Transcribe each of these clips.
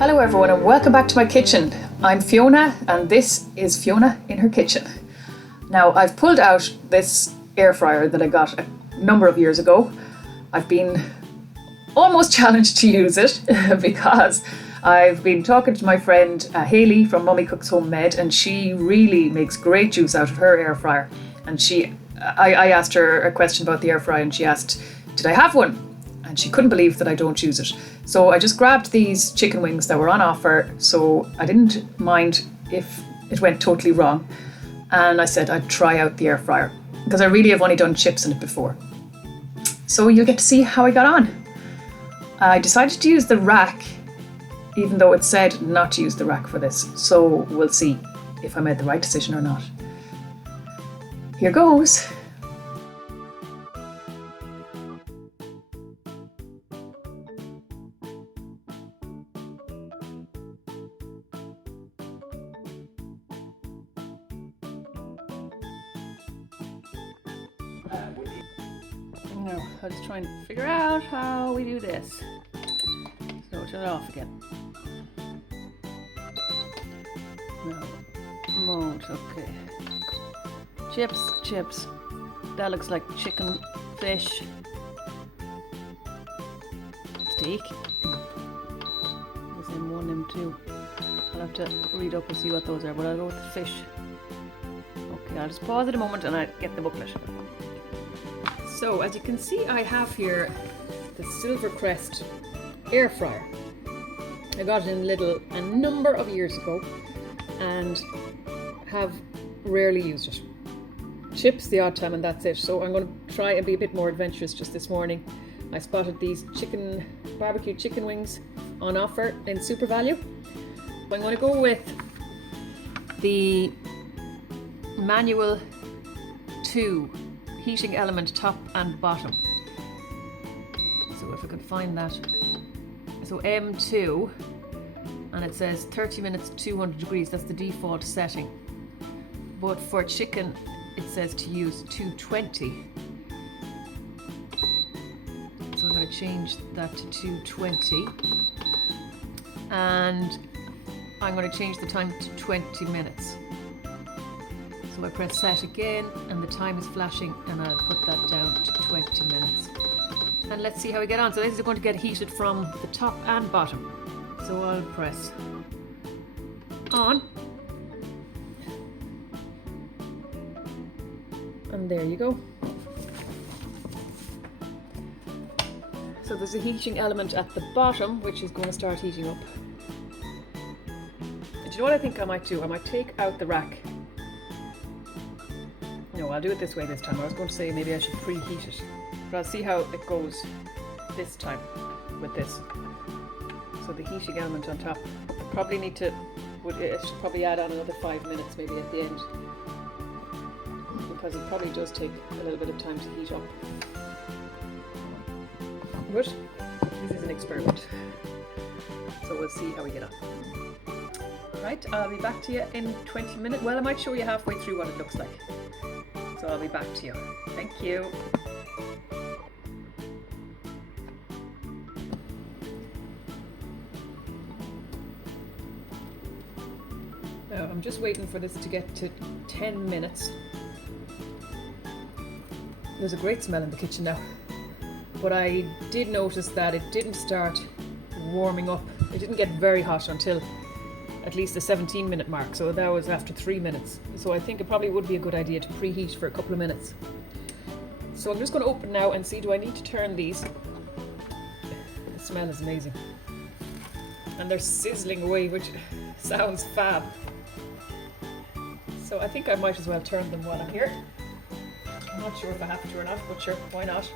Hello everyone and welcome back to my kitchen. I'm Fiona and this is Fiona in her kitchen. Now I've pulled out this air fryer that I got a number of years ago. I've been almost challenged to use it because I've been talking to my friend Hayley from Mummy Cooks Homemade, and she really makes great juice out of her air fryer. And I asked her a question about the air fryer and she asked, did I have one? And she couldn't believe that I don't use it. So I just grabbed these chicken wings that were on offer, so I didn't mind if it went totally wrong. And I said I'd try out the air fryer because I really have only done chips in it before. So you'll get to see how I got on. I decided to use the rack, even though it said not to use the rack for this. So we'll see if I made the right decision or not. Here goes. No, I'll just try and figure out how we do this. So turn it off again. No, mode, okay. Chips. That looks like chicken, fish, steak. There's M1, M2. I'll have to read up and see what those are, but I'll go with the fish. Okay, I'll just pause it a moment and I'll get the booklet. So as you can see, I have here the Silvercrest air fryer. I got it in Lidl a number of years ago and have rarely used it. Chips the odd time and that's it. So I'm going to try and be a bit more adventurous just this morning. I spotted these barbecue chicken wings on offer in Super Value. I'm going to go with the manual 2 heating element top and bottom. So if I can find that. So M2, and it says 30 minutes 200 degrees, that's the default setting. But for chicken it says to use 220. So I'm going to change that to 220. And I'm going to change the time to 20 minutes. So I press set again and the time is flashing and I'll put that down to 20 minutes. And let's see how we get on. So this is going to get heated from the top and bottom. So I'll press on. And there you go. So there's a heating element at the bottom which is going to start heating up. And do you know what I think I might do? I might take out the rack. No, I'll do it this way this time. I was going to say maybe I should preheat it, but I'll see how it goes this time with this. So the heating element on top, I probably need to, I should probably add on another 5 minutes maybe at the end, because it probably does take a little bit of time to heat up. But this is an experiment, so we'll see how we get on. Right, I'll be back to you in 20 minutes. Well, I might show you halfway through what it looks like. So I'll be back to you. Thank you. Now, I'm just waiting for this to get to 10 minutes. There's a great smell in the kitchen now. But I did notice that it didn't start warming up. It didn't get very hot until at least the 17-minute mark, so that was after 3 minutes. So I think it probably would be a good idea to preheat for a couple of minutes. So I'm just going to open now and see, do I need to turn these? The smell is amazing. And they're sizzling away, which sounds fab. So I think I might as well turn them while I'm here. I'm not sure if I have to or not, but sure, why not?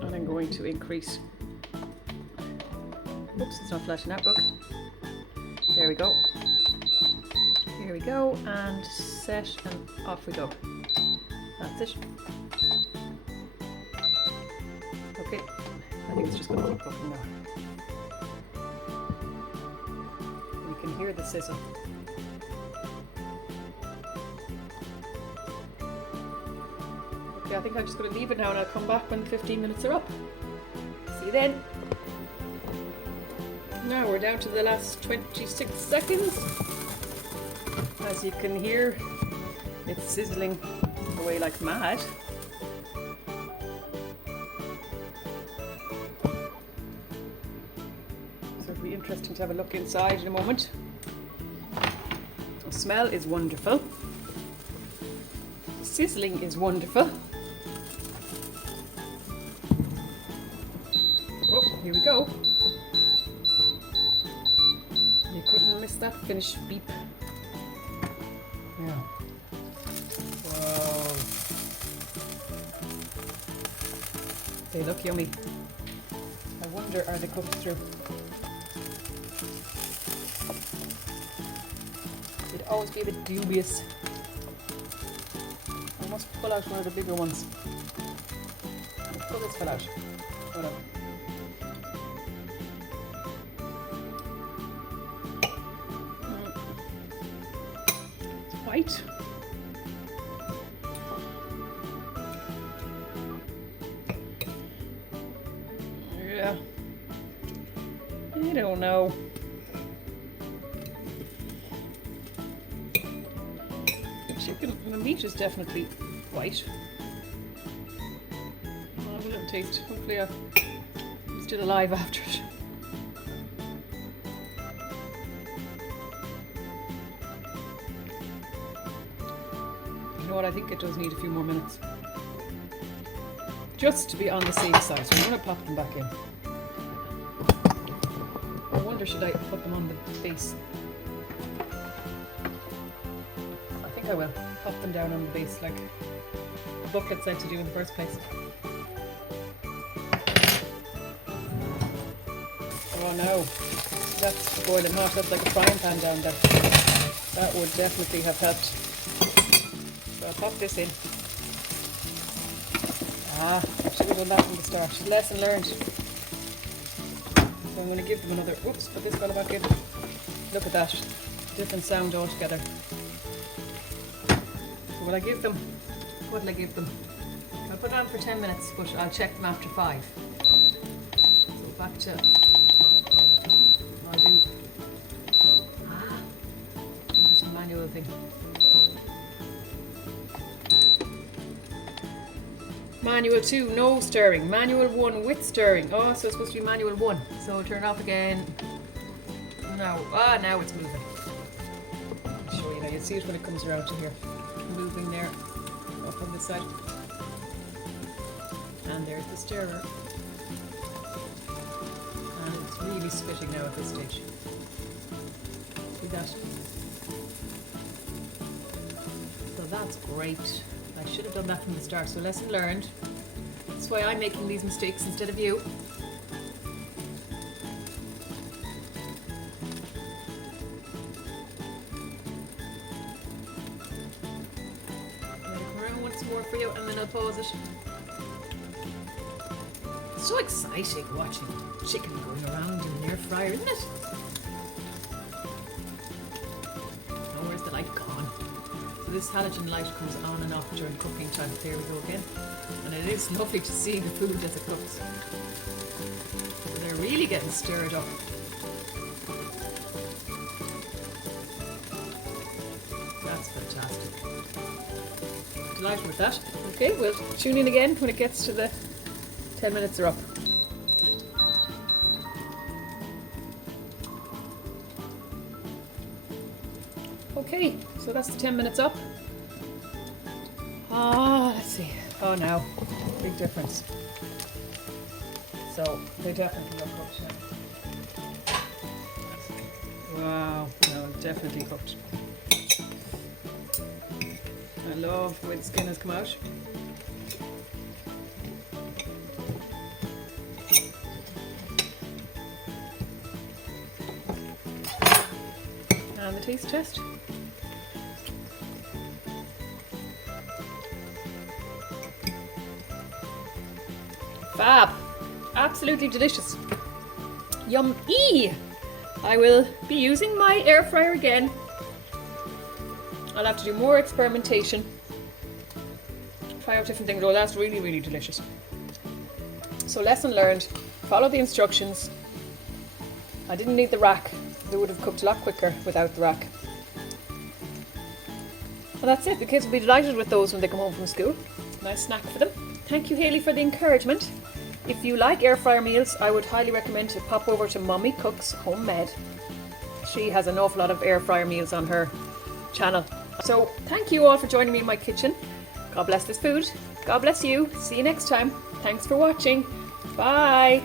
And I'm going to increase. Oops, it's not flashing out, look. There we go. Here we go, and set, and off we go. That's it. Okay, I think it's just going to keep cooking now. You can hear the sizzle. Okay, I think I'm just going to leave it now and I'll come back when the 15 minutes are up. See you then. Now we're down to the last 26 seconds. As you can hear, it's sizzling away like mad. So it'll be interesting to have a look inside in a moment. The smell is wonderful. The sizzling is wonderful. Oh, here we go. You couldn't miss that finish beep. Yeah. Whoa. They look yummy. I wonder, are they cooked through? They'd always be a bit dubious. I must pull out one of the bigger ones. I'll pull this fell out. Whatever. White. Yeah. I don't know. Chicken, the meat is definitely white. I'll have a little taste. Hopefully I'm still alive after it. You know what, I think it does need a few more minutes. Just to be on the safe side, so I'm going to pop them back in. I wonder, should I put them on the base? I think I will. Pop them down on the base like the booklet said to do in the first place. Oh no, that's boiling hot. That's like a frying pan down there. That would definitely have helped. So I'll pop this in. Ah, I should have done that from the start. Lesson learned. So I'm going to give them another. Oops, put this one back in. Look at that. Different sound altogether. So will I give them? What will I give them? I'll put it on for 10 minutes, but I'll check them after 5. So back to. I'll do. Do this manual thing. Manual 2, no stirring. Manual 1 with stirring. Oh, so it's supposed to be manual 1. So turn it off again. No. Ah, now it's moving. I'll show you now. You'll see it when it comes around to here. Moving there. Up on this side. And there's the stirrer. And it's really spitting now at this stage. See that? So that's great. I should have done that from the start, so lesson learned. That's why I'm making these mistakes instead of you. I'll come around once more for you and then I'll pause it. It's so exciting watching chicken going around in an air fryer, isn't it? Oh, where's the light gone? So this halogen light comes on and off during cooking time. There we go again. And it is lovely to see the food as it cooks. So they're really getting stirred up. That's fantastic. Delighted with that. Okay, we'll tune in again when it gets to the 10 minutes are up. Okay, so that's the 10 minutes up. Let's see. Oh, now, big difference. So they definitely are cooked now. Wow, no, definitely cooked. I love the way the skin has come out. And the taste test. Fab! absolutely delicious. Yum-ee! I will be using my air fryer again. I'll have to do more experimentation. Try out different things. Oh, that's really, really delicious. So lesson learned, follow the instructions. I didn't need the rack. They would have cooked a lot quicker without the rack. And that's it. The kids will be delighted with those when they come home from school. Nice snack for them. Thank you, Hayley, for the encouragement. If you like air fryer meals, I would highly recommend to pop over to Mummy Cooks Homemade. She has an awful lot of air fryer meals on her channel. So thank you all for joining me in my kitchen. God bless this food. God bless you. See you next time. Thanks for watching. Bye.